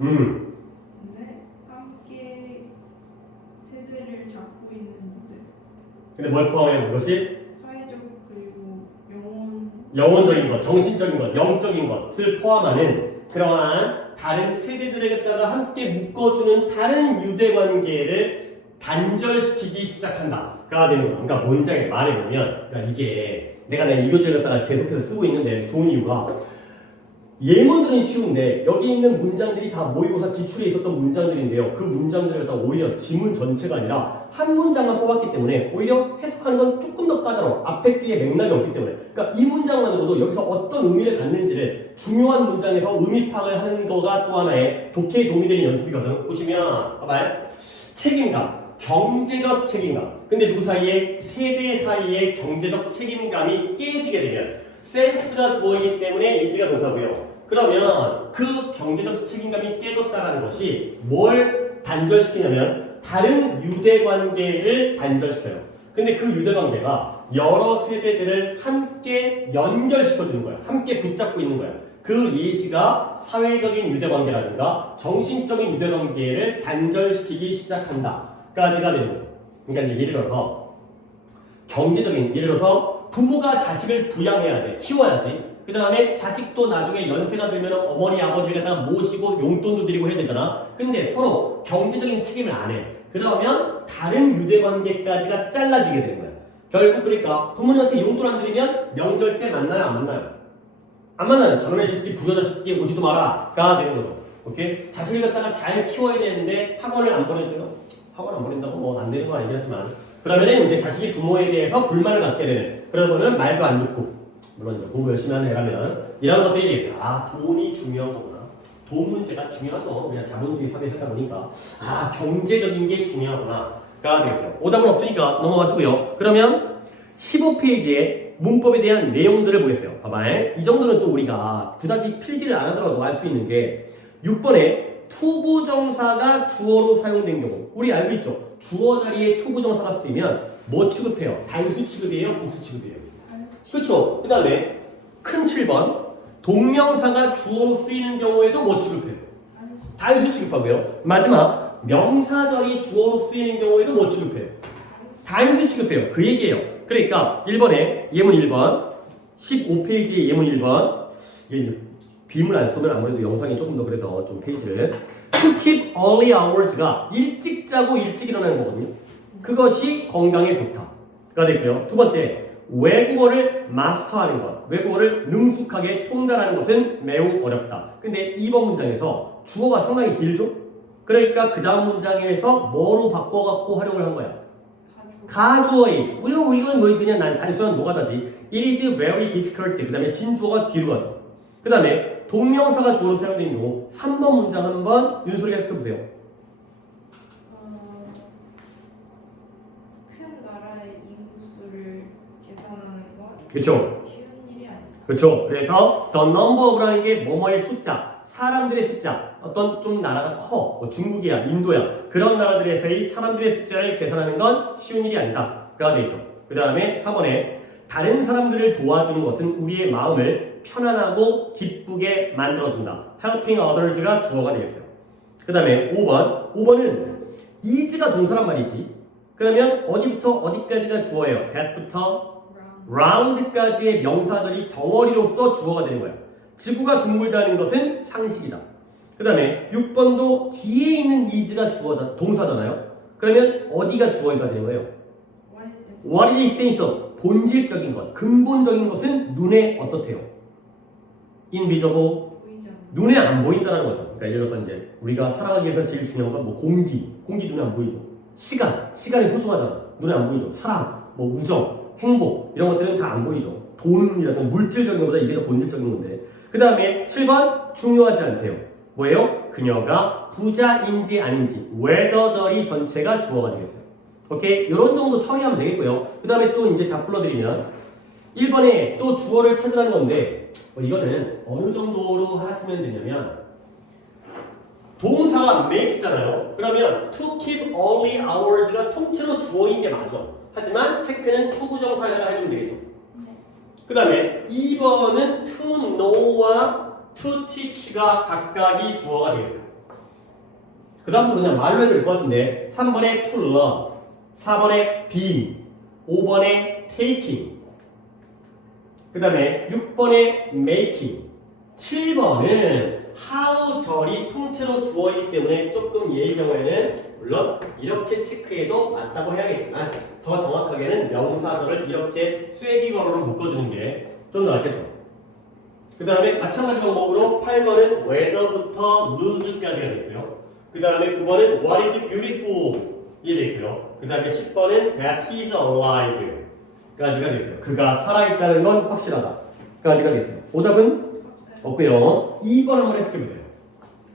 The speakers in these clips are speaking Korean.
근데 함께 세대를 잡고 있는 이들. 근데 뭘 포함해요? 그것이 사회적 그리고 영혼적인 것, 정신적인 것, 영적인 것을 포함하는 그러한 다른 세대들을 갖다가 함께 묶어주는 다른 유대 관계를 단절시키기 시작한다가 되는 거죠. 그러니까 문장에 말해보면, 그러니까 이게 내가 이 교재를 갖다가 계속해서 쓰고 있는데 좋은 이유가 예문들은 쉬운데 여기 있는 문장들이 다 모의고사 기출에 있었던 문장들인데요. 그 문장들을 갖다가 오히려 지문 전체가 아니라 한 문장만 뽑았기 때문에 오히려 해석하는 건 조금 더 까다로워. 앞에 뒤에 맥락이 없기 때문에. 그러니까 이 문장만으로도 여기서 어떤 의미를 갖는지를 중요한 문장에서 의미 파악을 하는 거가 또 하나의 독해에 도움이 되는 연습이거든. 보시면 봐봐요. 책임감, 경제적 책임감. 근데 누구 사이에? 세대 사이에 경제적 책임감이 깨지게 되면 센스가 주어있기 때문에 이지가 동사고요. 그러면 그 경제적 책임감이 깨졌다는 것이 뭘 단절시키냐면 다른 유대 관계를 단절시켜요. 근데 그 유대 관계가 여러 세대들을 함께 연결시켜주는 거야. 함께 붙잡고 있는 거야. 그 예시가 사회적인 유대 관계라든가 정신적인 유대 관계를 단절시키기 시작한다까지가 되는 거죠. 그러니까 이제 예를 들어서 경제적인, 예를 들어서 부모가 자식을 부양해야 돼. 키워야지. 그 다음에 자식도 나중에 연세가 되면 어머니 아버지를 갖다가 모시고 용돈도 드리고 해야 되잖아. 근데 서로 경제적인 책임을 안 해. 그러면 다른 유대관계까지가 잘라지게 되는 거야. 결국 그러니까 부모님한테 용돈 안 드리면 명절 때 만나요? 안 만나요? 안 만나요. 저놈의 새끼 부여자 새끼 오지도 마라가 되는 거죠. 오케이? 자식을 갖다가 잘 키워야 되는데 학원을 안 보내줘요? 학원 안 보낸다고 뭐 안 되는 건 아니긴 하지만 그러면은 이제 자식이 부모에 대해서 불만을 갖게 되는, 그러면은 말도 안 듣고, 물론 이제 공부 열심히 하는 애라면 이런 것들이 있어요. 아, 돈이 중요한 거구나. 돈 문제가 중요하죠. 우리가 자본주의 사회에 살다 보니까 아, 경제적인 게 중요하구나가 되겠어요. 오답은 없으니까 넘어가시고요. 그러면 15페이지에 문법에 대한 내용들을 보겠어요. 봐봐요. 이 정도는 또 우리가 그다지 필기를 안 하더라도 알 수 있는 게 6번에 투부정사가 주어로 사용된 경우, 우리 알고 있죠? 주어 자리에 투부정사가 쓰이면 뭐 취급해요? 단수 취급이에요? 복수 취급이에요? 그렇죠? 그 다음에 큰 7번 동명사가 주어로 쓰이는 경우에도 뭐 취급해요? 단수 취급하고요. 마지막 명사절이 주어로 쓰이는 경우에도 뭐 취급해요? 단수 취급해요. 그 얘기예요. 그러니까 1번에 예문 1번 15페이지의 예문 1번 이게 이제 빔을 안 쓰면 아무래도 영상이 조금 더 그래서 좀 페이지를 To keep early hours가 일찍 자고 일찍 일어나는 거거든요. 그것이 건강에 좋다가 됐고요. 두 번째, 외국어를 마스터하는 것, 외국어를 능숙하게 통달하는 것은 매우 어렵다. 근데 2번 문장에서 주어가 상당히 길죠? 그러니까 그 다음 문장에서 뭐로 바꿔갖고 활용을 한 거야? 가주어의. 이건 뭐 그냥 난 단순한 노가다지. It is very difficult. 그 다음에 진주어가 뒤로 가죠. 그 다음에 동명사가 주어로 사용된 경우 3번 문장 한번 윤소리가 해석해보세요. 큰 나라의 인구수를 계산하는 건 그렇죠. 쉬운 일이 아니다. 그렇죠. 그래서 the number of라는 게 뭐뭐의 숫자, 사람들의 숫자, 어떤 좀 나라가 커, 뭐 중국이야, 인도야, 그런 나라들에서의 사람들의 숫자를 계산하는 건 쉬운 일이 아니다가 되죠. 그 다음에 4번에 다른 사람들을 도와주는 것은 우리의 마음을 편안하고 기쁘게 만들어준다. helping others가 주어가 되겠어요. 그 다음에 5번은 is가 동사란 말이지. 그러면 어디부터 어디까지가 주어예요? that부터 round까지의 명사절이 덩어리로서 주어가 되는 거야. 지구가 둥글다는 것은 상식이다. 그 다음에 6번도 뒤에 있는 is가 동사잖아요. 그러면 어디가 주어가 되는 거예요? What is essential? 본질적인 것, 근본적인 것은 눈에 어떻대요? invisible, 눈에 안 보인다는 거죠. 그러니까 예를 들어서 이제 우리가 살아가기 위해서 제일 중요한 건 뭐 공기 눈에 안 보이죠. 시간이 소중하잖아. 눈에 안 보이죠. 사랑, 뭐 우정, 행복 이런 것들은 다 안 보이죠. 돈이라든가 물질적인 것보다 이게 더 본질적인 건데. 그 다음에 7번 중요하지 않대요. 뭐예요? 그녀가 부자인지 아닌지 웨더절이 전체가 주어가 되겠어요. 오케이? 이런 정도 처리하면 되겠고요. 그 다음에 또 이제 다 불러드리면 1번에 또 주어를 찾으라는 건데 이거는 어느 정도로 하시면 되냐면 동사가 makes잖아요. 그러면 to keep early hours가 통째로 주어인 게 맞아. 하지만 체크는 투부정사에다가 해주면 되겠죠. 그 다음에 2번은 to know와 to teach가 각각이 주어가 되겠어요. 그 다음부터 그냥 말로 해도 될 것 같은데 3번에 to learn, 4번에 being, 5번에 taking, 그 다음에 6번에 making, 7번은 how 절이 통째로 주어이기 때문에 조금 예의 경우에는 물론 이렇게 체크해도 맞다고 해야겠지만 더 정확하게는 명사절을 이렇게 쐐기거로로 묶어주는 게 좀 더 낫겠죠. 그 다음에 마찬가지 방법으로 8번은 whether부터 lose까지가 되고요. 그 다음에 9번은 what is beautiful 이 되고요. 그 다음에 10번은 that is alive 까지가 되어있어요. 그가 살아있다는 건 확실하다 까지가 되어있어요. 오답은 없고요. 2번 한번 해석해보세요.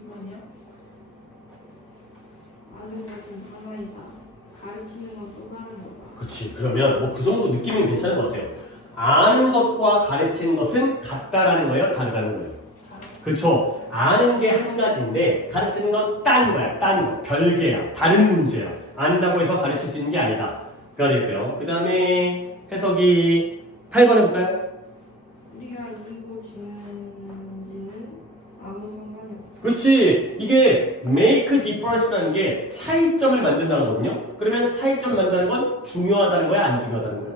이건요? 아는 것은 하나이다. 가르치는 건 또 다른 거다. 그치. 그러면 뭐 그 정도 느낌은 괜찮은 것 같아요. 아는 것과 가르치는 것은 같다라는 거예요? 다르다는 거예요? 그쵸. 아는 게 한 가지인데 가르치는 건 딴 거야. 딴 거. 별개야. 다른 문제야. 안다고 해서 가르칠 수 있는 게 아니다. 가 되고요. 그 다음에 해석이 8번 해볼까요? 우리가 이기고 지는지는 아무 상관이 없다. 그렇지. 이게 make difference라는 게 차이점을 만든다는 거거든요. 그러면 차이점을 만든다는 건 중요하다는 거야? 안 중요하다는 거야?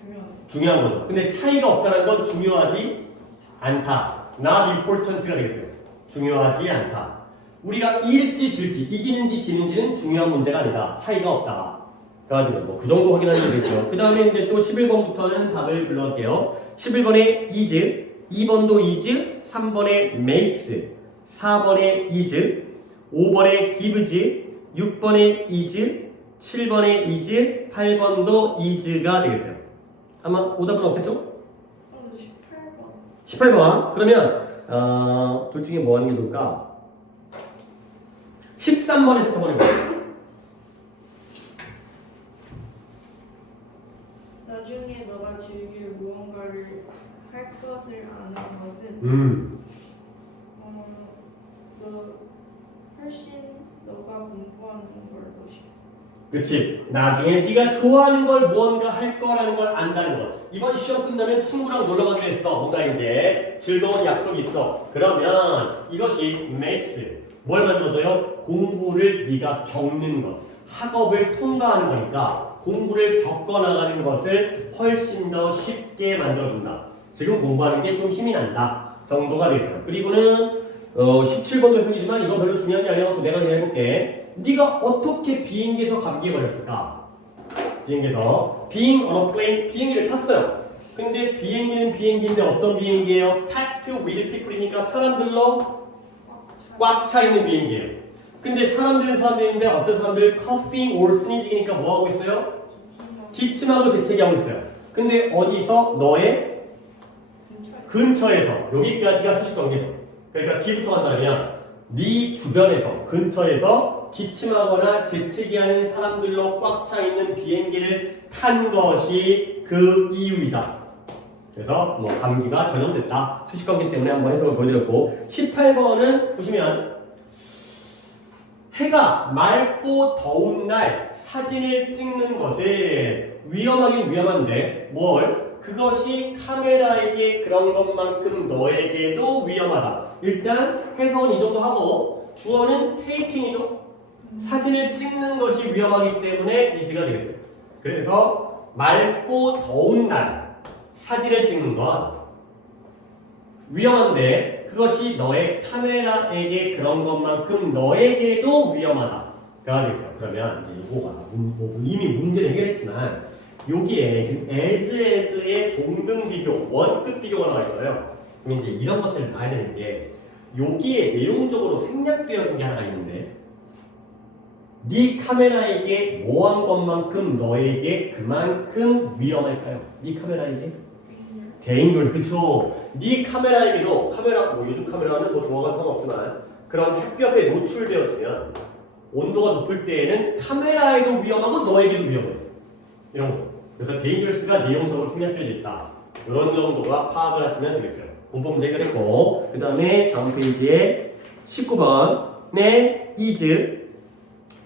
중요하네. 중요한 거죠. 근데 차이가 없다는 건 중요하지 않다. not important가 되겠어요. 중요하지 않다. 우리가 이길지 질지, 이기는지 지는지는 중요한 문제가 아니다. 차이가 없다. 그 정도 확인하시면 되겠죠. 그 다음에 이제 또 11번부터는 답을 불러갈게요. 11번에 is, 2번도 is, 3번에 makes, 4번에 is, 5번에 gives, 6번에 is, 7번에 is, 8번도 is가 되겠어요. 아마 오답은 없겠죠? 18번. 18번. 그러면 둘 중에 뭐 하는 게 좋을까? 13번에서 한번 해볼게요. 나중에 너가 즐길 무언가를 할 것을 아는 것은 너 훨씬 너가 공부하는 걸 더 쉽게. 그치. 나중에 네가 좋아하는 걸 무언가 할 거라는 걸 안다는 것. 이번 시험 끝나면 친구랑 놀러 가기로 했어. 뭔가 이제 즐거운 약속이 있어. 그러면 이것이 makes 뭘 만들어줘요? 공부를 네가 겪는 것. 학업을 통과하는 거니까 공부를 겪어나가는 것을 훨씬 더 쉽게 만들어준다. 지금 공부하는 게 좀 힘이 난다 정도가 되어 있어요. 그리고는 17번도 해석이지만 이건 별로 중요한 게 아니어서 내가 그냥 해볼게. 네가 어떻게 비행기에서 감기에 걸렸을까? 비행기에서 being on a plane, 비행기를 탔어요. 근데 비행기는 비행기인데 어떤 비행기예요? packed with people이니까 사람들로 꽉 차 있는 비행기예요. 근데 사람들은 사람들인데 어떤 사람들 coughing or sneezing이니까 뭐 하고 있어요? 기침하고 재채기하고 있어요. 근데 어디서? 너의 근처에서. 여기까지가 수식관계죠. 그러니까 기부터 간다면 네 주변에서 근처에서 기침하거나 재채기하는 사람들로 꽉 차 있는 비행기를 탄 것이 그 이유이다. 그래서 뭐 감기가 전염됐다. 수식관계 때문에 한번 해석을 보여드렸고 18번은 보시면 해가 맑고 더운 날 사진을 찍는 것은 위험하긴 위험한데 뭘? 그것이 카메라에게 그런 것만큼 너에게도 위험하다. 일단 해석은 이 정도 하고 주어는 taking이죠. 사진을 찍는 것이 위험하기 때문에 is가 되겠어요. 그래서 맑고 더운 날 사진을 찍는 건 위험한데 그것이 너의 카메라에게 그런 것만큼 너에게도 위험하다가 되겠어요. 그러면 이제 이거가 이미 문제를 해결했지만 여기에 지금 as의 동등 비교, 원급 비교가 나와 있잖아요. 그럼 이제 이런 것들을 봐야 되는 게 여기에 내용적으로 생략되어진 게 하나가 있는데 네 카메라에게 뭐한 것만큼 너에게 그만큼 위험할까요? 네 카메라에게? dangerous, 그쵸? 네 카메라에게도 카메라, 뭐 요즘 카메라는 더 좋아가지고 상관없지만 그런 햇볕에 노출되어지면 온도가 높을 때에는 카메라에도 위험하고 너에게도 위험해요. 이런 거죠. 그래서 dangerous가 내용적으로 생략되어 있다. 이런 정도가 파악을 하시면 되겠어요. 공법 문제 해결했고 그 다음에 다음 페이지에 19번에 is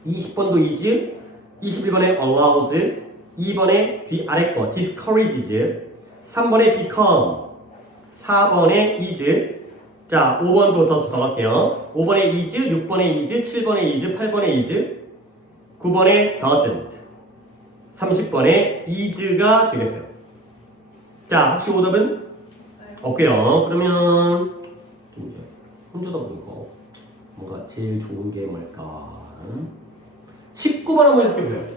20번도 is 21번에 allows 2번에 뒤 아래 거 discourages 3번에 become 4번에 is 자, 5번도 더 갈게요. 5번에 is, 6번에 is, 7번에 is, 8번에 is, 9번에 doesn't, 30번에 is가 되겠어요. 자, 혹시 오답은? 없고요. 그러면 좀 이제 혼자다 보니까 뭔가 제일 좋은 게 뭘까? 19번 한번 해석해보세요.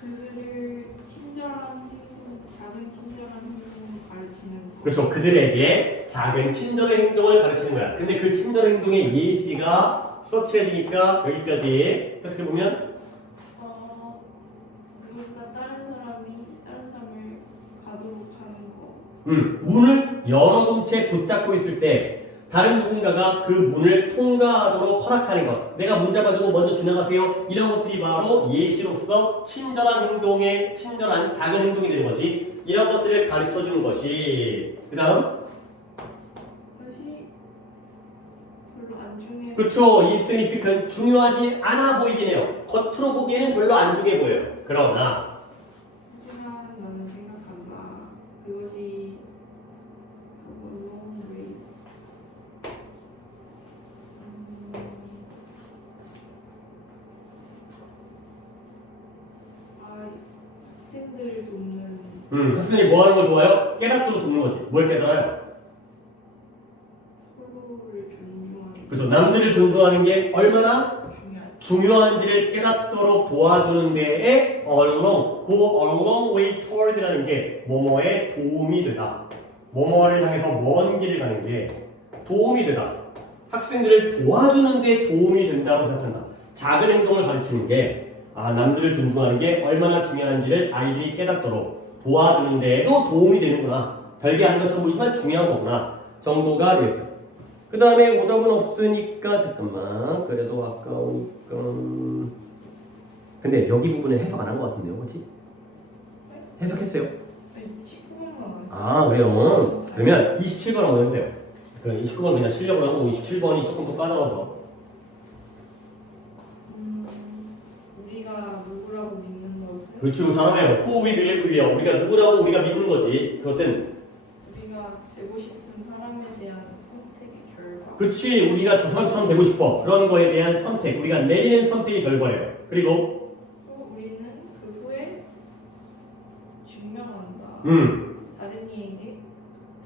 그들을 친절한 행동, 작은 친절한 행동을 가르치는 것. 그렇죠. 그들에게 작은 친절의 행동을 가르치는 거야. 근데 그 친절의 행동에 예시가 서치해지니까 여기까지 해석해보면 누군가 다른 사람을 가도록 하는 거. 문을 열어둔 채 붙잡고 있을 때 다른 누군가가 그 문을 통과하도록 허락하는 것. 내가 문 잡아주고 먼저 지나가세요. 이런 것들이 바로 예시로서 친절한 행동의 친절한 작은 행동이 되는 거지. 이런 것들을 가르쳐주는 것이. 그 다음 그것이 별로 안 중요해. 그쵸. insignificant 중요하지 않아 보이긴 해요. 겉으로 보기에는 별로 안 중요해 보여요. 그러나 하지만 나는 생각한다. 그것이 long way. 학생들을 돕는 학생이 뭐 하는 걸 좋아해요? 깨닫도록 돕는 거지. 뭘 깨달아요? 서로를 존중하는 그죠. 남들을 존중하는 게 얼마나 중요하지. 중요한지를 깨닫도록 도와주는 데에 along, go a long way toward라는 게 뭐뭐에 도움이 되다. 뭐뭐를 향해서 먼 길을 가는 게 도움이 되다. 학생들을 도와주는 데 도움이 된다고 생각한다. 작은 행동을 가르치는 게 남들을 존중하는 게 얼마나 중요한지를 아이들이 깨닫도록 도와주는 데에도 도움이 되는구나. 별게 아닌 것처럼 보이지만 중요한 거구나. 정도가 되겠어요. 그 다음에 오답은 없으니까 잠깐만. 그래도 아까우니까. 근데 여기 부분에 해석 안 한 것 같은데요, 그렇지? 해석했어요? 아니 19분만 안 했어. 그래요. 그러면 27번 한번 해보세요. 그럼 29번 그냥 실력으로 하고 27번이 조금 더 까다로워서. 우리가 누구라고 믿는 것은 그렇죠. 잘하네요. Who we believe we are. 우리가 누구라고 우리가 믿는 거지. 그것은 우리가 되고 싶은 사람에 대한 선택의 결과. 그렇지. 우리가 저 사람처럼 되고 싶어. 그런 거에 대한 선택. 우리가 내리는 선택의 결과래요. 그리고 또 우리는 그 후에 증명한다. 다른 이에게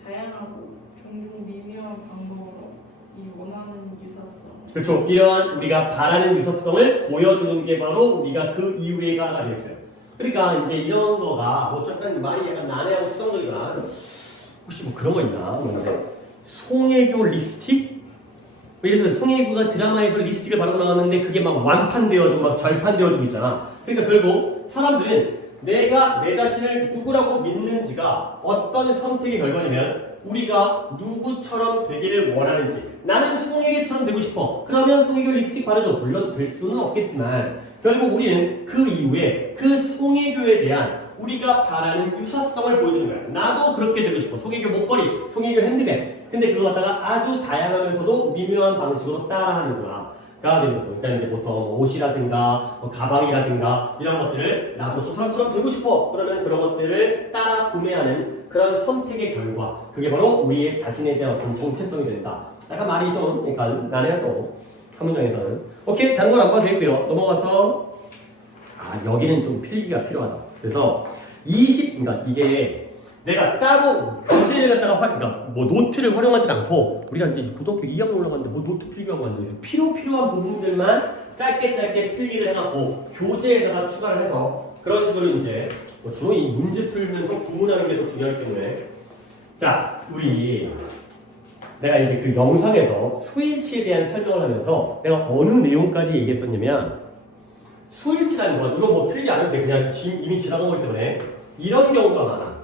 다양하고 종종 미묘한 방법으로 이 원하는 유사성. 그렇죠. 이러한 우리가 바라는 유사성을 보여주는 게 바로 우리가 그 이후에가 되겠어요. 그러니까 이제 이런 거가 뭐 약간 말이 약간 난해하고 추상적이거나 혹시 뭐 그런 거 있나? 뭐 이제 송혜교 립스틱? 이래서 송혜교가 드라마에서 립스틱을 바르고 나왔는데 그게 막 완판되어지고 막 절판되어지고 있잖아. 그러니까 결국 사람들은 내가 내 자신을 누구라고 믿는지가 어떤 선택의 결과냐면 우리가 누구처럼 되기를 원하는지. 나는 송혜교처럼 되고 싶어. 그러면 송혜교 립스틱 바르죠. 물론 될 수는 없겠지만 결국 우리는 그 이후에 그 송혜교에 대한 우리가 바라는 유사성을 보여주는 거야. 나도 그렇게 되고 싶어. 송혜교 목걸이, 송혜교 핸드백. 근데 그거 갖다가 아주 다양하면서도 미묘한 방식으로 따라하는구나. 가 되는 거죠. 그러니까 이제 보통 옷이라든가 가방이라든가 이런 것들을 나도 저 사람처럼 되고 싶어. 그러면 그런 것들을 따라 구매하는 그런 선택의 결과. 그게 바로 우리의 자신에 대한 어떤 정체성이 된다. 약간 말이 좀 약간 난해하죠. 한 문장에서는. 오케이, 다른 건 안 봐도 되고요. 넘어가서 여기는 좀 필기가 필요하다. 그래서 그러니까 이게 내가 따로 교재를 갖다가 그러니까 뭐 노트를 활용하지 않고 우리가 이제 고등학교 2학년 올라갔는데 뭐 노트 필기하고 앉아있어. 필요한 부분들만 짧게 필기를 해갖고 교재에다가 추가를 해서 그런 식으로 이제 주로 이 문제 풀면서 구문하는 게 더 중요하기 때문에 자, 내가 이제 그 영상에서 스위치에 대한 설명을 하면서 내가 어느 내용까지 얘기했었냐면 스위치라는 건 이건 뭐 필기 안 해도 돼. 그냥 이미 지나간 거기 때문에 이런 경우가 많아.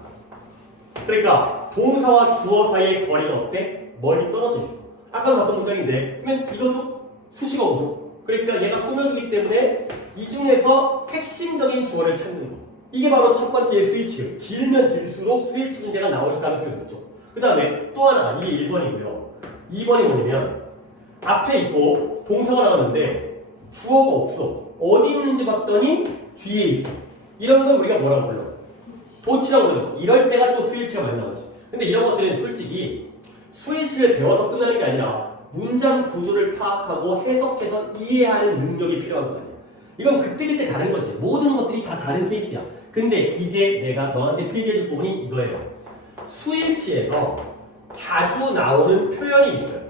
그러니까 동사와 주어 사이의 거리가 어때? 멀리 떨어져 있어. 아까 봤던 문장인데 그러면 이거죠? 수식어죠. 그러니까 얘가 꾸며주기 때문에 이 중에서 핵심적인 주어를 찾는 거. 이게 바로 첫 번째 스위치. 길면 길수록 스위치 문제가 나올 가능성이 높죠. 그 다음에 또 하나가 이게 1번이고요. 2번이 뭐냐면 앞에 있고 동사가 나왔는데 주어가 없어. 어디 있는지 봤더니 뒤에 있어. 이런 걸 우리가 뭐라고 불러? 도치라고 그러죠. 이럴 때가 또 스위치가 많이 나오죠. 근데 이런 것들은 솔직히 스위치를 배워서 끝나는 게 아니라 문장 구조를 파악하고 해석해서 이해하는 능력이 필요한 거 아니야. 이건 그때그때 다른 거지. 모든 것들이 다 다른 케이스야. 근데 이제 내가 너한테 필기해줄 부분이 이거예요. 스위치에서 자주 나오는 표현이 있어요.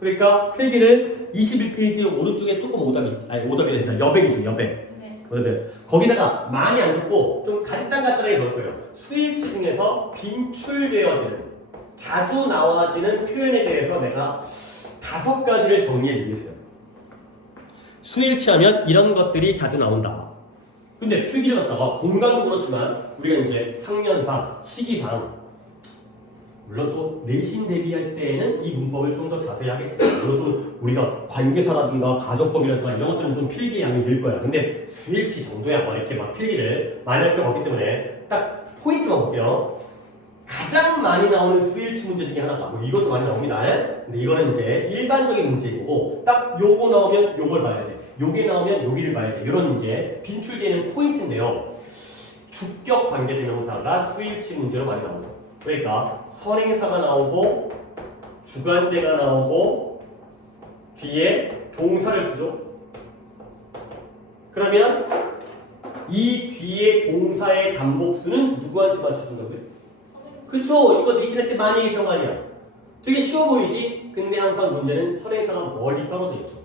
그러니까 필기를 21페이지 오른쪽에 조금 오답이 된다. 여백이죠, 여백. 네. 거기다가 많이 안 적고 좀 간단하게 적을 거예요. 스위치 중에서 빈출되어지는 자주 나와지는 표현에 대해서 내가 5가지를 정리해 드리겠어요. 스위치 하면 이런 것들이 자주 나온다. 근데 필기를 갖다가 공간도 그렇지만 우리가 이제 학년상, 시기상 물론 또 내신 대비할 때에는 이 문법을 좀 더 자세히 하겠죠. 물론 또 우리가 관계사라든가 가정법이라든가 이런 것들은 좀 필기 양이 늘 거야. 근데 스위치 정도야 뭐 이렇게 막 필기를 많이 할 필요가 없기 때문에 딱 포인트만 볼게요. 가장 많이 나오는 스위치 문제 중에 하나가 뭐 이것도 많이 나옵니다. 근데 이거는 이제 일반적인 문제이고 딱 요거 나오면 요걸 봐야 돼. 요게 나오면 여기를 봐야 돼. 이런 이제 빈출되는 포인트인데요. 주격 관계대명사가 스위치 문제로 많이 나오죠. 그러니까 선행사가 나오고 주관대가 나오고 뒤에 동사를 쓰죠. 그러면 이 뒤에 동사의 단복수는 누구한테 맞춰준다고요? 그쵸? 이거 내신할 때 많이 얘기했던 거 아니야? 되게 쉬워 보이지? 근데 항상 문제는 선행사가 멀리 떨어져 있죠.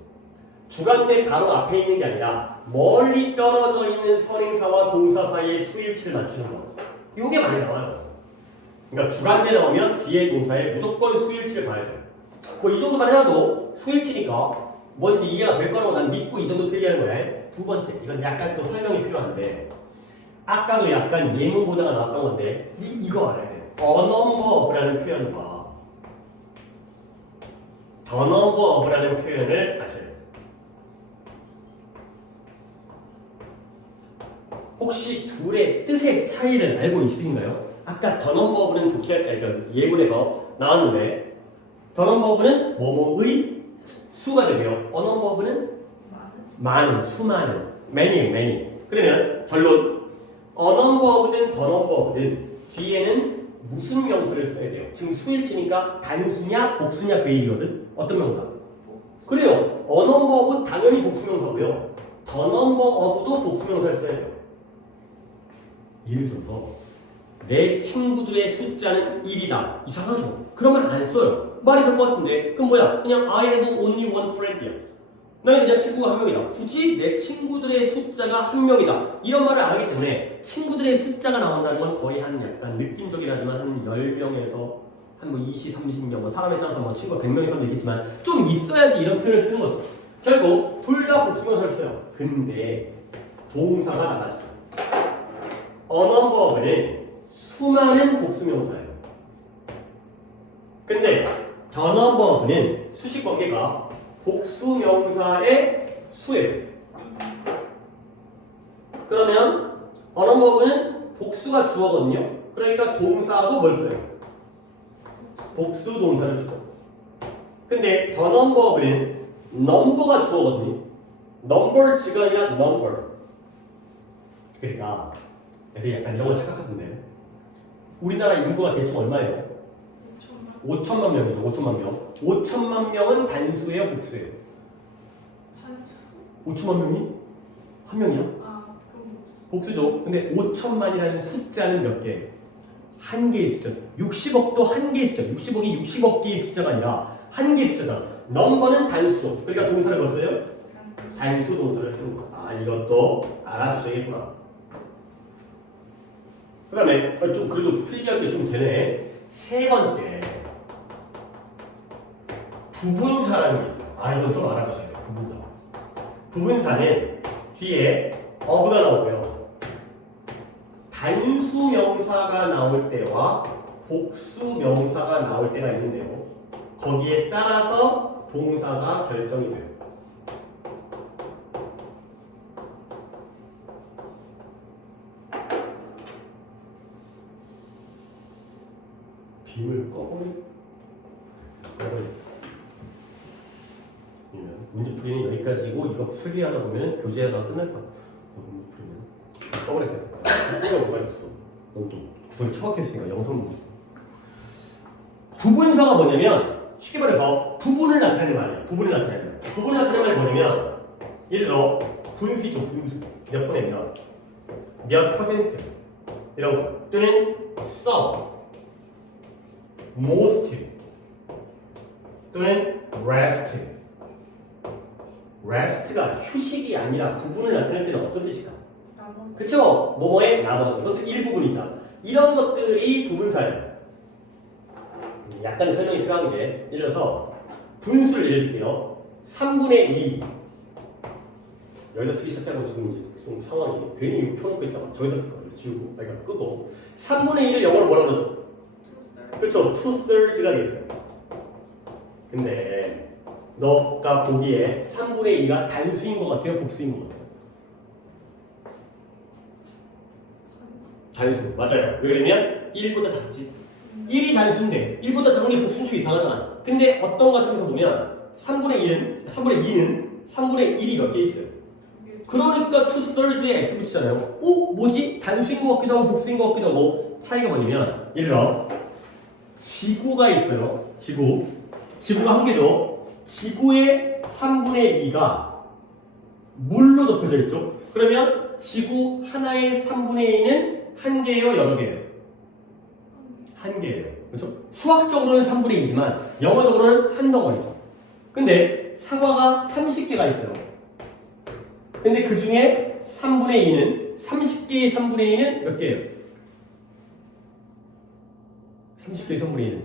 주관대 바로 앞에 있는 게 아니라 멀리 떨어져 있는 선행사와 동사 사이의 수일치를 맞추는 거. 이게 많이 나와요. 그러니까 주관대 나오면 뒤에 동사에 무조건 수일치를 봐야 돼요. 뭐 이 정도만 해놔도 수일치니까 뭔지 이해가 될 거라고 난 믿고 이 정도 필기하는 거야. 두 번째, 이건 약간 또 설명이 필요한데 아까도 약간 예문 보다가 나왔던 건데 이거 알아야 돼. A number of라는 표현을 봐. The number of라는 표현을 아셔야 돼요. 혹시 둘의 뜻의 차이를 알고 있으신가요? 아까 the number of는 독해할 때 그러니까 예문에서 나왔는데 the number of는 뭐뭐의 수가 되고요. A number of는 많은, 수많은, many. 그러면 결론 A number of든 the number of든 뒤에는 무슨 명사를 써야 돼요? 지금 수일치니까 단수냐 복수냐 그 얘기거든. 어떤 명사? 그래요. A number of 당연히 복수명사고요. The number of도 복수명사를 써야 돼요. 예를 들어서 내 친구들의 숫자는 1이다. 이상하죠? 그러면 안 써요. 말이 될 것 같은데 그럼 뭐야? 그냥 I have only one friend이야. 나는 그냥 친구가 한 명이다. 굳이 내 친구들의 숫자가 한 명이다. 이런 말을 안 하기 때문에 친구들의 숫자가 나온다는 건 거의 한 약간 느낌적이라지만 한 10명에서 한 뭐 20, 30명 뭐 사람에 따라서 뭐 친구가 100명 이상도 있겠지만 좀 있어야지 이런 표현을 쓰는 거죠. 결국 둘 다 복수명사를 써요. 근데 동사가 나갔어요. A number of는 수많은 복수명사예요. 근데 the number of는 수식 관계가 복수명사의 수예요. 그러면 A number of는 복수가 주어거든요. 그러니까 동사도 뭘 써요? 복수 동사를 쓰고. 근데 the number of는 number가 주어거든요. numbers가 아니라 number. 그러니까 애들이 약간 이런 걸 착각하던데 우리나라 인구가 대충 얼마예요? 5천만 명이죠. 5천만 명. 5천만 명은 단수예요? 복수예요? 단수. 5천만 명이? 한 명이야? 아, 그럼 복수. 복수죠. 근데 5천만이라는 숫자는 몇 개예요? 한 개의 숫자죠. 60억도 한 개의 숫자. 60억이 60억 개의 숫자가 아니라 한 개의 숫자다. 넘버는 단수죠. 그러니까 동사를 뭐 써요? 단수 동사를 쓰는 거야. 아, 이것도 알아두셔야겠구나. 그 다음에 좀 그래도 필기할 때 좀 되네. 세 번째 부분사라는 게 있어요. 아, 이건 좀 알아두셔야 돼요. 부분사. 부분사는 뒤에 of가 나오고요. 단수 명사가 나올 때와 복수 명사가 나올 때가 있는데요. 거기에 따라서 동사가 결정이 돼요. 빔을 꺼버리면 문제 풀이는 여기까지고 이거 풀이하다 보면 교재하다가 끝날 것 같아. 문제 풀이는 꺼버려야겠다. 이거 뭐가 없어. 너무 좀 구성이 처박혀있으니까 영상 문제. 부분사가 뭐냐면 쉽게 말해서 부분을 나타내는 말이에요. 부분을 나타내는 말. 부분을 나타내는 말이 뭐냐면 예를 들어 분수죠. 분수. 몇 분의 몇 퍼센트 이런 거 또는 some, most 또는 rest가 휴식이 아니라 부분을 나타낼 때는 어떤 뜻일까? 나머지. 그쵸? 뭐뭐의 나머지 그것도 일부분이죠. 이런 것들이 부분사예요. 약간의 설명이 필요한 게 예를 들어서 분수를 예를 들게요. 3분의 2 여기다 쓰기 시작하고 지금 이제 좀 상황이 괜히 이거 켜놓고 있다가 저기다 쓸 거예요. 지우고 그러니까 끄고 3분의 2를 영어로 뭐라고 그러죠? 그렇죠. 2/3가 되겠어요. 근데 너가 보기에 3분의 2가 단수인 것 같아요? 복수인 것 같아요? 단수. 맞아요. 왜 그러면 1보다 작지. 1이 단수인데 1보다 작은 게 복수인 게 이상하잖아. 근데 어떤 것 같은 데서 보면 3분의 2는 3분의 1이 몇 개 있어요? 그러니까 2/3에 S 붙이잖아요. 오? 뭐지? 단수인 것 같기도 하고 복수인 것 같기도 하고 차이가 뭐냐면 예를 들어 지구가 있어요. 지구가 한 개죠. 지구의 3분의 2가 물로 덮여져 있죠. 그러면 지구 하나의 3분의 2는 한 개예요, 여러 개예요? 한 개예요. 그렇죠? 수학적으로는 3분의 2지만 영어적으로는 한 덩어리죠. 근데 사과가 30개가 있어요. 근데 그 중에 3분의 2는 30개의 3분의 2는 몇 개예요? 30개의 3분의 2는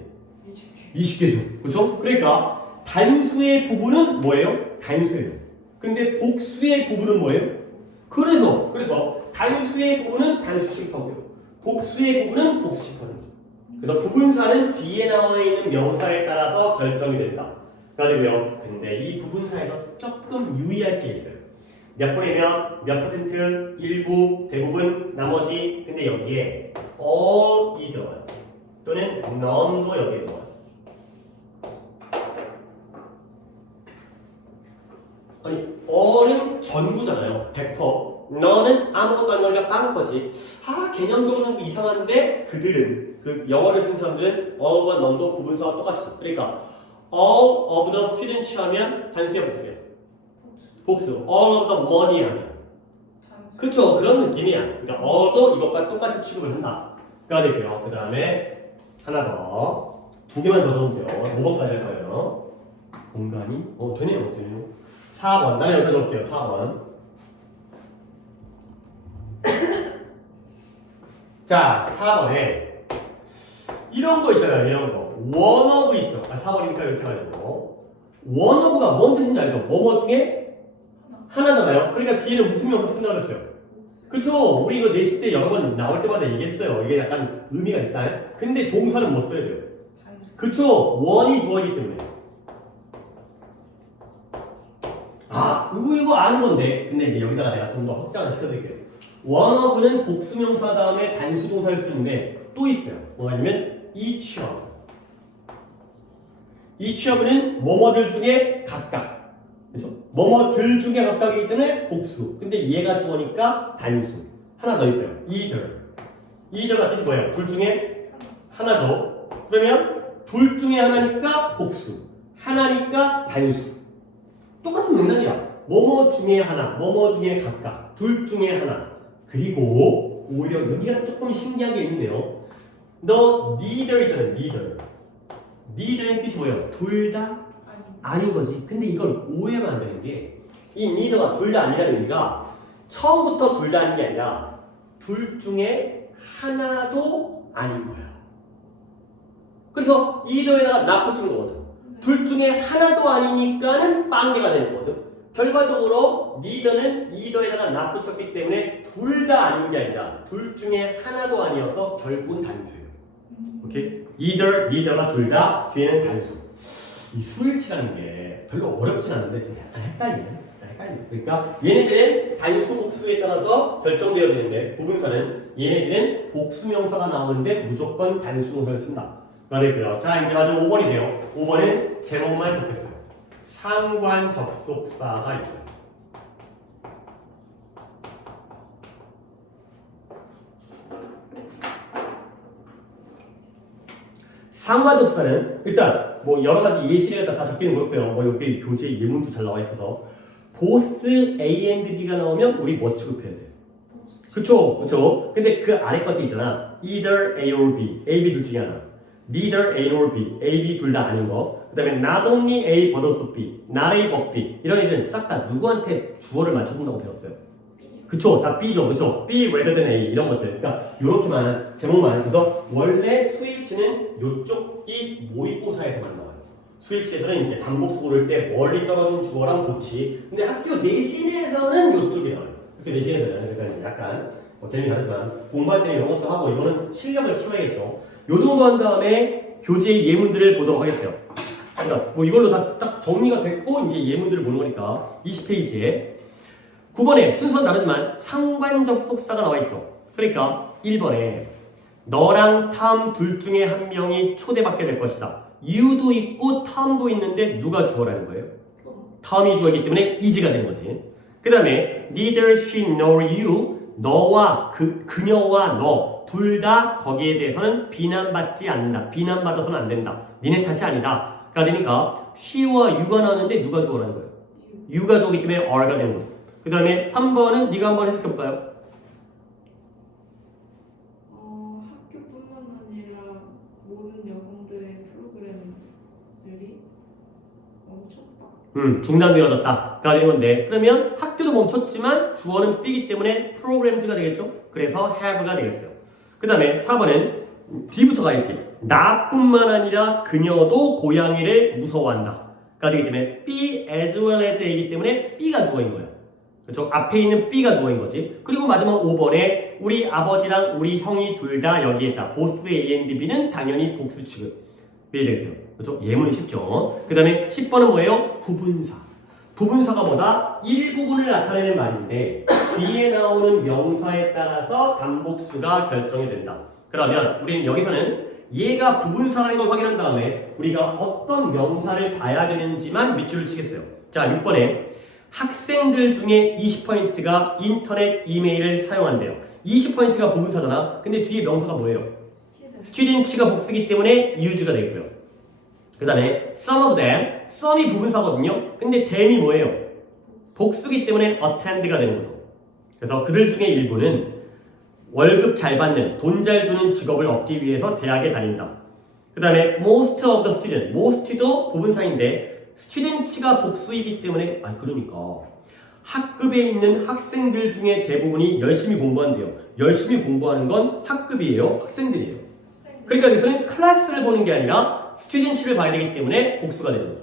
20개죠. 그렇죠? 그러니까 단수의 부분은 뭐예요? 단수예요. 근데 복수의 부분은 뭐예요? 그래서 단수의 부분은 단수 취급하고요. 복수의 부분은 복수 취급하는 거죠. 그래서 부분사는 뒤에 나와 있는 명사에 따라서 결정이 된다. 그러고요. 근데 이 부분사에서 조금 유의할 게 있어요. 몇 분의 몇 퍼센트, 일부, 대부분, 나머지. 근데 여기에 all이 들어가요. 또는 none도 여기에 들어가요. 아니, all은 전부잖아요. 100%. none은 아무것도 아닌 거니까 빵 거지. 개념적으로는 이상한데 그들은 그 영어를 쓴 사람들은 all과 none도 구분사와 똑같이. 그러니까 all of the students 하면 단수야 복수야? 복수. all of the money 하면 그쵸? 그런 느낌이야. 그러니까 all도 이것과 똑같이 취급을 한다. 가 되고요. 그 다음에 하나 더. 두 개만 더 적으면 돼요. 5번까지 할 거예요. 공간이? 되네요. 4번. 나는 여기다 적을게요. 4번. 자, 4번에 이런 거 있잖아요. 이런 거. one of 있죠. 4번이니까 이렇게 가지고 one of가 뭔 뜻인지 알죠? 뭐뭐 중에 하나잖아요. 그러니까 뒤에는 무슨 명사 쓴다고 그랬어요? 그쵸? 우리 이거 냈을 때 여러 번 나올 때마다 얘기했어요. 이게 약간 의미가 있다. 근데 동사는 뭐 써야 돼요? 그쵸? one이 주어이기 때문에. 이거 아는 건데. 근데 이제 여기다가 내가 좀 더 확장을 시켜드릴게요. one of는 복수명사 다음에 단수동사를 쓰는데 또 있어요. 뭐냐면 each of. each of는 뭐뭐들 중에 각각. 그렇죠? 뭐뭐들 중에 각각이기 때문에 복수. 근데 얘가 주어니까 단수. 하나 더 있어요. either가 뜻이 뭐예요? 둘 중에 하나죠. 그러면 둘 중에 하나니까 복수. 하나니까 단수. 똑같은 맥락이야. 뭐뭐 중에 하나, 뭐뭐 중에 각각. 둘 중에 하나. 그리고 오히려 여기가 조금 신기한 게 있는데요. 너 neither 있잖아요. neither의 뜻이 뭐예요? 둘 다 아닌 거지. 근데 이걸 오해하면 안 되는 게 이 neither가 둘 다 아니라는 의미가 처음부터 둘 다 아닌 게 아니라 둘 중에 하나도 아닌 거야. 그래서 either에다가 not 붙이는 거거든. 둘 중에 하나도 아니니까는 빵개가 되는 거거든. 결과적으로 neither는 either에다가 not 붙였기 때문에 둘 다 아닌 게 아니라 둘 중에 하나도 아니어서 결국은 단수예요. 오케이? neither가 둘 다, 뒤에는 단수. 이 수일치라는 게 별로 어렵진 않은데 좀 약간 헷갈리네. 그러니까 얘네들은 단수, 복수에 따라서 결정되어지는데 부분사는 얘네들은 복수명사가 나오는데 무조건 단수동사를 쓴다. 가 되고요. 자, 이제 마지막 5번이네요. 5번은 제목만 적겠어요. 상관 접속사가 있어요. 상관접사는 일단 뭐 여러 가지 예시가 다 적기는 그렇고요. 뭐 여기 교재 예문도 잘 나와 있어서 both A and B가 나오면 우리 뭐 취급해야 돼요? 그쵸, 그쵸. 근데 그 아래 것도 있잖아. either A or B, A, B 둘 중에 하나. neither A nor B, A, B 둘 다 아닌 거. 그 다음에 not only A but also B, not A but B. 이런 애들은 싹 다 누구한테 주어를 맞춰준다고 배웠어요? 그쵸, 다 B죠, 그쵸. B rather than A 이런 것들. 그러니까 요렇게만 제목만. 그래서 원래 수일치는 요쪽이 모의고사에서만 나와요. 수일치에서는 이제 단복수 고를 때 멀리 떨어진 주어랑 보치. 근데 학교 내신에서는 요쪽이 나와요. 학교 내신에서는. 그러니까 약간 뭐 개념이 다르지만 공부할 때 이런 것도 하고 이거는 실력을 키워야겠죠. 요 정도 한 다음에 교재 예문들을 보도록 하겠어요. 그러니까 뭐 이걸로 다 딱 정리가 됐고 이제 예문들을 보는 거니까 20페이지에 9번에 순서는 다르지만 상관접속사가 나와 있죠. 그러니까 1번에 너랑 탐 둘 중에 한 명이 초대받게 될 것이다. you도 있고 탐도 있는데 누가 주어라는 거예요? 탐이 주어이기 때문에 is가 되는 거지. 그 다음에 neither she nor you 너와 그녀와 너 둘 다 거기에 대해서는 비난받지 않는다. 비난받아서는 안 된다. 니네 탓이 아니다. 가 되니까 she와 you가 나왔는데 누가 주어라는 거예요? you가 주어이기 때문에 are가 되는 거죠. 그 다음에 3번은 네가 한번 해석해볼까요? 학교뿐만 아니라 모든 여성들의 프로그램들이 멈췄다. 중단되어졌다가 되는 건데 그러면 학교도 멈췄지만 주어는 B이기 때문에 프로그램즈가 되겠죠? 그래서 have가 되겠어요. 그 다음에 4번은 D부터 가야지. 나뿐만 아니라 그녀도 고양이를 무서워한다. 가 되기 때문에 B as well as A이기 때문에 B가 주어인 거예요. 그렇죠? 앞에 있는 B가 주어인 거지. 그리고 마지막 5번에 우리 아버지랑 우리 형이 둘 다 여기에 있다. both A and B는 당연히 복수 취급이 되겠어요. 그렇죠? 예문이 쉽죠. 그 다음에 10번은 뭐예요? 부분사. 부분사가 뭐다? 일부분을 나타내는 말인데 뒤에 나오는 명사에 따라서 단복수가 결정이 된다. 그러면 우리는 여기서는 얘가 부분사라는 걸 확인한 다음에 우리가 어떤 명사를 봐야 되는지만 밑줄을 치겠어요. 자, 6번에 학생들 중에 20%가 인터넷 이메일을 사용한대요. 20%가 부분사잖아. 근데 뒤에 명사가 뭐예요? student가 복수기 때문에 use가 되겠고요. 그 다음에 some of them, some이 부분사거든요. 근데 them이 뭐예요? 복수기 때문에 attend가 되는 거죠. 그래서 그들 중에 일부는 월급 잘 받는, 돈 잘 주는 직업을 얻기 위해서 대학에 다닌다. 그 다음에 most of the student, most도 부분사인데 student가 복수이기 때문에 그러니까 학급에 있는 학생들 중에 대부분이 열심히 공부한대요. 열심히 공부하는 건 학급이에요? 학생들이에요? 그러니까 여기서는 클래스를 보는 게 아니라 스튜던트를 봐야 되기 때문에 복수가 되는 거죠.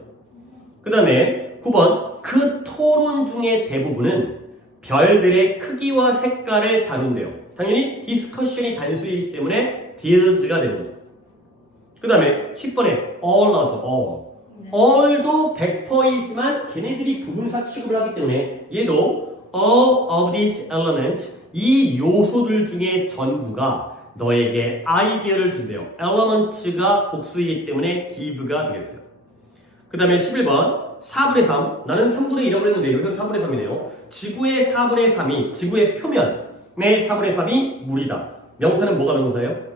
그 다음에 9번 그 토론 중에 대부분은 별들의 크기와 색깔을 다룬대요. 당연히 디스커션이 단수이기 때문에 deals가 되는 거죠. 그 다음에 10번에 all라죠. all도 100%이지만 걔네들이 부분사 취급을 하기 때문에 얘도 all of these elements 이 요소들 중에 전부가 너에게 아이디어를 준대요. elements가 복수이기 때문에 give가 되겠어요. 그 다음에 11번 4분의 3 나는 3분의 1이라고 했는데 여기서 4분의 3이네요. 지구의 4분의 3이 지구의 표면의 4분의 3이 물이다. 명사는 뭐가 명사예요?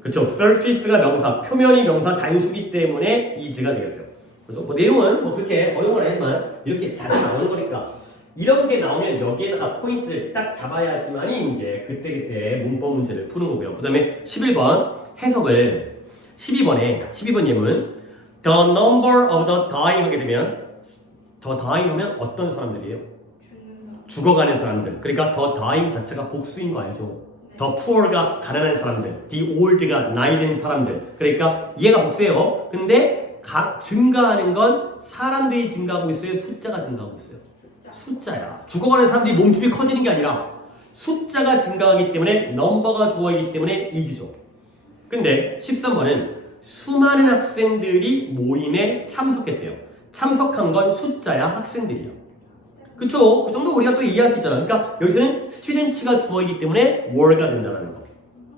그렇죠. surface가 명사, 표면이 명사 단수기 때문에 is가 되겠어요. 그래서 뭐 내용은 뭐 그렇게 어려운 건 아니지만 이렇게 자주 나오는 거니까 이런 게 나오면 여기에다가 포인트를 딱 잡아야지만이 이제 그때그때 문법 문제를 푸는 거고요. 그 다음에 11번 해석을 12번 예문 the number of the dying 하게 되면 the dying 하면 어떤 사람들이에요? 죽어가는 사람들. 그러니까 the dying 자체가 복수인 거 알죠? the poor가 가난한 사람들, the old가 나이 든 사람들. 그러니까 얘가 복수예요. 근데 증가하는 건 사람들이 증가하고 있어요? 숫자가 증가하고 있어요? 숫자야. 죽어가는 사람들이 몸집이 커지는 게 아니라 숫자가 증가하기 때문에 넘버가 주어이기 때문에 is죠. 근데 13번은 수많은 학생들이 모임에 참석했대요. 참석한 건 숫자야 학생들이요. 그쵸? 그 정도 우리가 또 이해할 수 있잖아. 그러니까 여기서는 student가 주어이기 때문에 were가 된다는 거.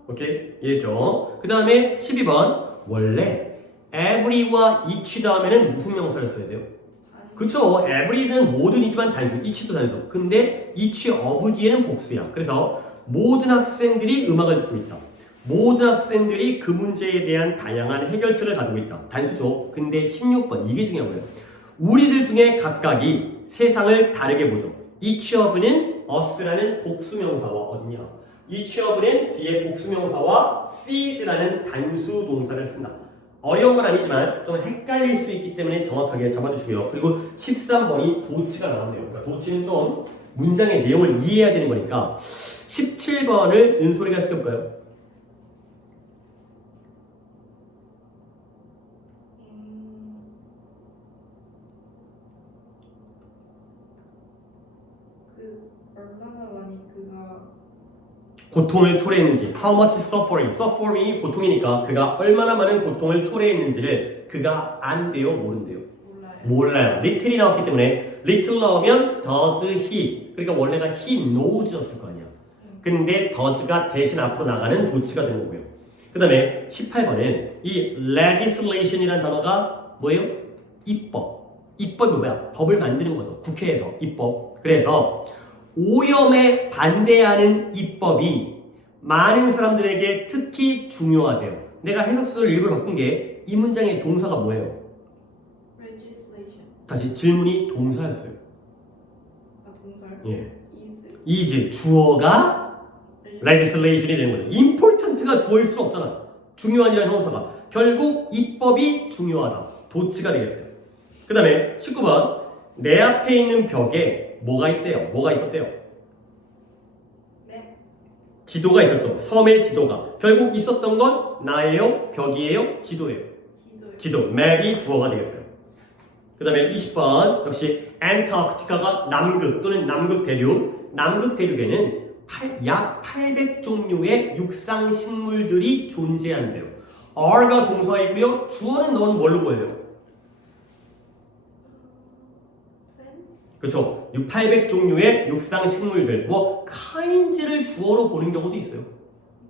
오케이? 이해했죠? 그 다음에 12번 원래 every와 each 다음에는 무슨 명사를 써야 돼요? 그쵸? every는 모든이지만 단수, each도 단수. 근데 each of 뒤에는 복수야. 그래서 모든 학생들이 음악을 듣고 있다. 모든 학생들이 그 문제에 대한 다양한 해결책을 가지고 있다. 단수죠. 근데 16번 이게 중요한 거예요. 우리들 중에 각각이 세상을 다르게 보죠. each of는 us라는 복수명사와 어디냐? each of는 뒤에 복수명사와 sees라는 단수 동사를 쓴다. 어려운 건 아니지만 좀 헷갈릴 수 있기 때문에 정확하게 잡아주시고요. 그리고 13번이 도치가 나왔네요. 그러니까 도치는 좀 문장의 내용을 이해해야 되는 거니까 17번을 은솔이가 해석해볼까요? 얼마나 많이 그가 고통을 초래했는지 How much suffering? suffering이 고통이니까 그가 얼마나 많은 고통을 초래했는지를 그가 안돼요? 모른대요? 몰라요. little이 나왔기 때문에 little 나오면 does he 그러니까 원래가 he knows였을 거 아니야. 근데 does가 대신 앞으로 나가는 도치가 되는 거고요. 그 다음에 18번은 이 legislation이라는 단어가 뭐예요? 입법. 입법이 뭐야? 법을 만드는 거죠. 국회에서 입법. 그래서 오염에 반대하는 입법이 많은 사람들에게 특히 중요하대요. 내가 해석수를 일부러 바꾼 게 이 문장의 동사가 뭐예요? legislation. 다시 질문이 동사였어요. 동사요? 예. is. is 주어가 legislation이 되는 거죠. important가 주어일 수는 없잖아. 중요한이라는 형사가. 결국 입법이 중요하다. 도치가 되겠어요. 그 다음에 19번 내 앞에 있는 벽에 뭐가 있대요? 뭐가 있었대요? 네. 지도가 있었죠. 섬의 지도가. 결국 있었던 건 나예요? 벽이에요? 지도예요? 지도. 맵이 주어가 되겠어요. 그 다음에 20번 역시 안타르티카가 남극 또는 남극 대륙. 남극 대륙에는 약 800종류의 육상 식물들이 존재한대요. are가 동사이고요. 주어는 넌 뭘로 보여요? 그렇죠. 800종류의 육상 식물들. 뭐 kinds를 주어로 보는 경우도 있어요.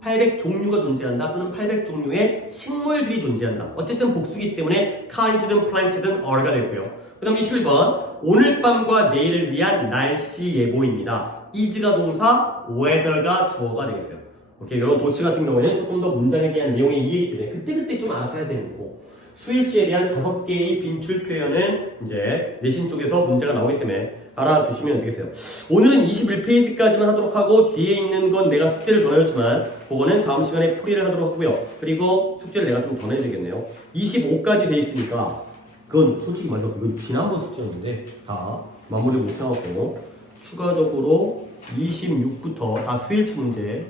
800종류가 존재한다 또는 800종류의 식물들이 존재한다. 어쨌든 복수기 때문에 kinds든 plant든 are가 되고요. 그 다음 21번 오늘 밤과 내일을 위한 날씨 예보입니다. is가 동사, weather가 주어가 되겠어요. 오케이, 여러분 도치 같은 경우에는 조금 더 문장에 대한 내용의 이해이기 때문에 그때그때 좀 알아서 해야 되는 거고 스위치에 대한 5개의 빈출 표현은 이제 내신 쪽에서 문제가 나오기 때문에 알아두시면 되겠어요. 오늘은 21페이지까지만 하도록 하고 뒤에 있는 건 내가 숙제를 더 내줬지만 그거는 다음 시간에 풀이를 하도록 하고요. 그리고 숙제를 내가 좀 더 내줘야겠네요. 25까지 돼 있으니까 그건 솔직히 말해서 그건 지난번 숙제였는데 다 마무리 못해갖고 추가적으로 26부터 다 스위치 문제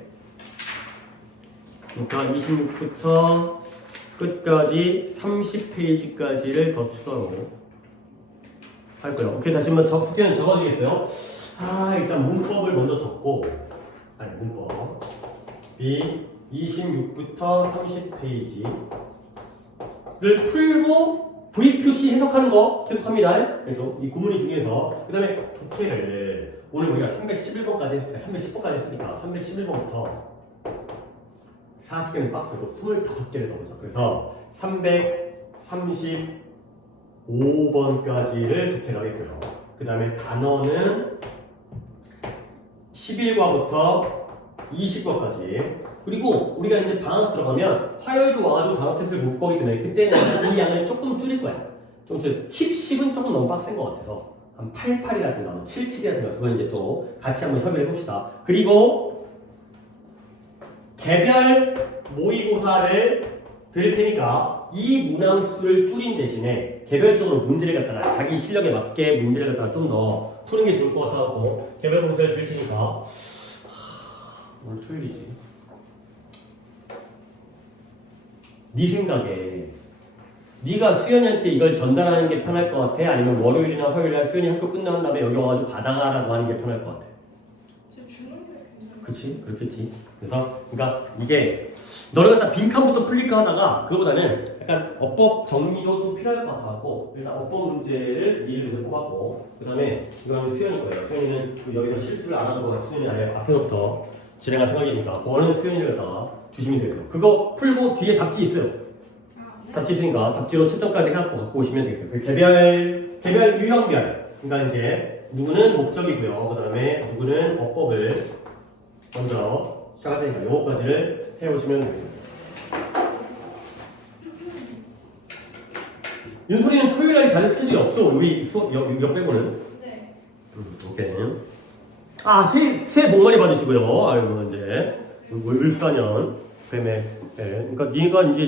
그러니까 26부터 끝까지 30페이지까지를 더 추가로 할 거예요. 오케이, 다시 한번 숙제는 적어주겠어요? 일단 문법을 먼저 적고 문법 B 26부터 30페이지를 풀고 V 표시 해석하는 거 계속합니다. 그래서 이 구문이 중요해서 그 다음에 독해를 오늘 우리가 311번까지 했으니까 310번까지 했으니까 311번부터 40개는 박스고 25개를 넣어보자. 그래서 335번까지를 독해하겠고요. 그 다음에 단어는 11과부터 20과까지. 그리고 우리가 이제 방학 들어가면 화요일도 와가지고 단어 테스트를 볼 거기 때문에 그때는 이 양을 조금 줄일 거야. 좀 10, 10은 조금 너무 빡센 것 같아서 한 8, 8이라든가 7, 7이라든가 그건 이제 또 같이 한번 협의를 해봅시다. 그리고 개별 모의고사를 드릴 테니까 이 문항수를 줄인 대신에 개별적으로 문제를 갖다가 자기 실력에 맞게 문제를 갖다가 좀 더 푸는 게 좋을 것 같아서 개별 모의고사를 드릴 테니까 오늘 토요일이지. 네 생각에 네가 수연이한테 이걸 전달하는 게 편할 것 같아? 아니면 월요일이나 화요일날 수연이 학교 끝난 다음에 여기 와가지고 받아가라고 하는 게 편할 것 같아? 주는 게 괜찮아. 그치? 그렇겠지. 그래서 그러니까 이게 너를 갖다 빈칸부터 풀릴까 하다가 그거보다는 약간 어법 정리도 좀 필요할 것 같아갖고 일단 어법 문제를 미리 위해서 뽑았고 그 다음에 이거는 수연이 거예요. 수연이는 여기서 실수를 안 하도록 수연이 아예 앞에서부터 진행할 생각이니까 그거는 수연이를 갖다가 주시면 되겠어요. 그거 풀고 뒤에 답지 있어요. 네. 답지 있으니까 답지로 채점까지 해갖고 갖고 오시면 되겠어요. 그 개별 유형별. 그러니까 이제 누구는 목적이고요. 그 다음에 누구는 어법을 먼저 자, 그러니까 요거까지를 해오시면 되겠습니다. 윤소리는 토요일 날이 다른 스케줄이 없죠? 여기 수업 이거 빼고는. 네. 오케이. 새해 복 많이 받으시고요. 아이고 이제 을사년 뱀에. 그러니까 네가 이제